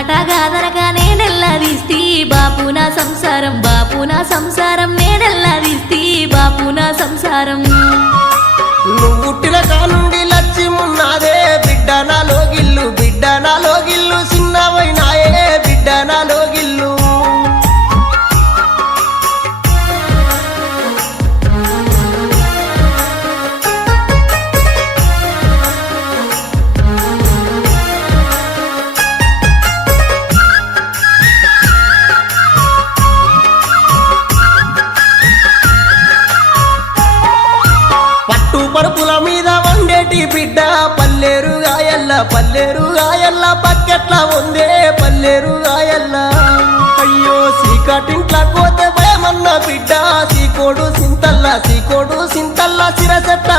మాట గాదనగా నేనెల్లదీస్తి బాపు నా సంసారం, బాపు నా సంసారం, నేనెల్లదీస్తి బాపు నా సంసారం. నువ్వు పుట్టిన కానుండి లక్ష్యమున్నాదే బిడ్డ నాలో గిల్లు, బిడ్డ నాలో గిల్లు, చిన్నవైనాయే బిడ్డ నాలో గిల్లు. పరుపుల మీద వండేటి బిడ్డ పల్లేరు గాయల్ల, పల్లేరు గాయల్ల, పక్కెట్ల ఉందే పల్లేరు గాయల్ల. అయ్యో సీకటింట్ల కోతే భయమన్న బిడ్డ, సీకోడు సింతల్ల, సీకోడు సింతల్ల, సిరసెట్ల